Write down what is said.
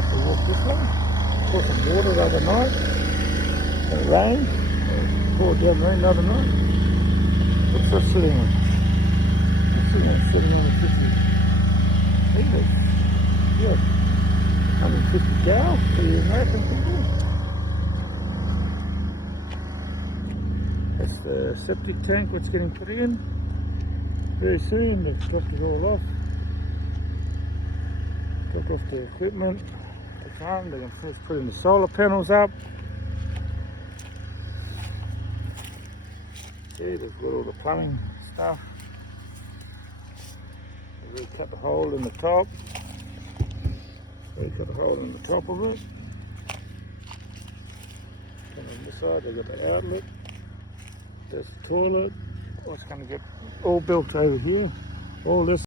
have to walk this way. Put some water the other night. And it rained. Poured down rain the other night. What's that sitting on? It's sitting on a 50 litres. Yeah. 150 gallons for the American people. That's the septic tank which is getting put in. Very soon they've dropped it all off. Took off the equipment. The farm, they're going to finish putting the solar panels up. See, they've got all the plumbing stuff. They've cut the hole in the top. They cut a hole in the top of it. And on this side they've got the outlet. There's the toilet. It's going to get all built over here. All this